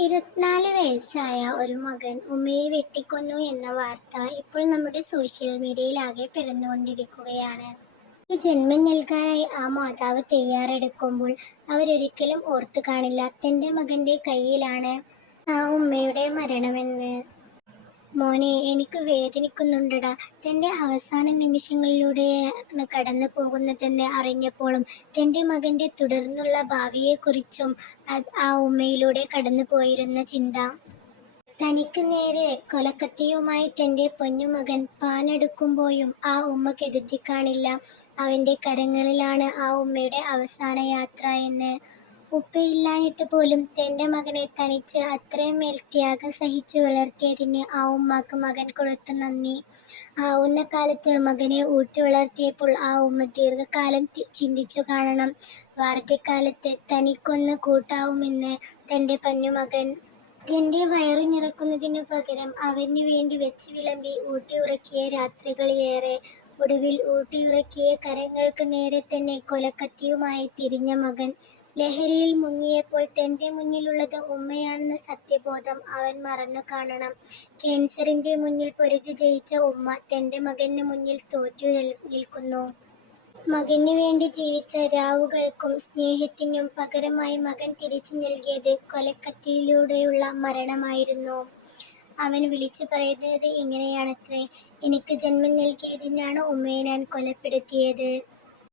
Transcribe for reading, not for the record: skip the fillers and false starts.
24 വയസ്സായ ഒരു മകൻ ഉമ്മയെ വെട്ടിക്കൊന്നു എന്ന വാർത്ത ഇപ്പോൾ നമ്മുടെ സോഷ്യൽ മീഡിയയിലാകെ പരന്നുകൊണ്ടിരിക്കുകയാണ്. ഈ ജന്മം നൽകാനായി ആ മാതാവ് തയ്യാറെടുക്കുമ്പോൾ അവരൊരിക്കലും ഓർത്തു കാണില്ല തൻ്റെ മകൻ്റെ കയ്യിലാണ് ആ ഉമ്മയുടെ മരണമെന്ന്. മോനെ, എനിക്ക് വേദനിക്കുന്നുണ്ടടാ. തൻ്റെ അവസാന നിമിഷങ്ങളിലൂടെയാണ് കടന്നു പോകുന്നതെന്ന് അറിഞ്ഞപ്പോഴും തൻ്റെ മകൻ്റെ തുടർന്നുള്ള ഭാവിയെക്കുറിച്ചും ആ ഉമ്മയിലൂടെ കടന്നു പോയിരുന്ന ചിന്ത. തനിക്ക് നേരെ കൊലക്കത്തിയുമായി തൻ്റെ പൊന്നുമകൻ പാഞ്ഞടുക്കുമ്പോഴും ആ ഉമ്മ കരുതിക്കാണില്ല അവൻ്റെ കരങ്ങളിലാണ് ആ ഉമ്മയുടെ അവസാന യാത്ര എന്ന്. ഉപ്പയില്ലാഞ്ഞിട്ട് പോലും തൻ്റെ മകനെ തനിച്ച് അത്രമേൽ ത്യാഗം സഹിച്ച് വളർത്തിയതിന് ആ ഉമ്മാക്ക് മകൻ കൊടുത്ത നന്ദി. ആവുന്ന കാലത്ത് മകനെ ഊട്ടി വളർത്തിയപ്പോൾ ആ ഉമ്മ ദീർഘകാലം ചിന്തിച്ചു കാണണം. വാർദ്ധക്യകാലത്ത് തനിക്കൊന്ന് കൂട്ടാവുമെന്ന് തൻ്റെ പൊന്നുമകൻ. തൻ്റെ വയറു നിറക്കുന്നതിനു പകരം അവനു വേണ്ടി വെച്ച് വിളമ്പി ഊട്ടിയുറക്കിയ രാത്രികൾ ഏറെ. ഒടുവിൽ ഊട്ടിയുറക്കിയ കരങ്ങൾക്ക് നേരെ തന്നെ കൊലക്കത്തിയുമായി തിരിഞ്ഞ മകൻ. ലഹരിയിൽ മുങ്ങിയപ്പോൾ തൻ്റെ മുന്നിലുള്ളത് ഉമ്മയാണെന്ന സത്യബോധം അവൻ മറന്നു കാണണം. ക്യാൻസറിൻ്റെ മുന്നിൽ പൊരുതി ജയിച്ച ഉമ്മ തൻ്റെ മകന് മുന്നിൽ തോറ്റു നിൽക്കുന്നു. മകന് വേണ്ടി ജീവിച്ച രാവുകൾക്കും സ്നേഹത്തിനും പകരമായി മകൻ തിരിച്ചു നൽകിയത് കൊലക്കത്തിയിലൂടെയുള്ള മരണമായിരുന്നു. അവൻ വിളിച്ചു പറയുന്നത് ഇങ്ങനെയാണത്രേ: എനിക്ക് ജന്മം നൽകിയതിനാണ് ഉമ്മയെ ഞാൻ കൊലപ്പെടുത്തിയത്.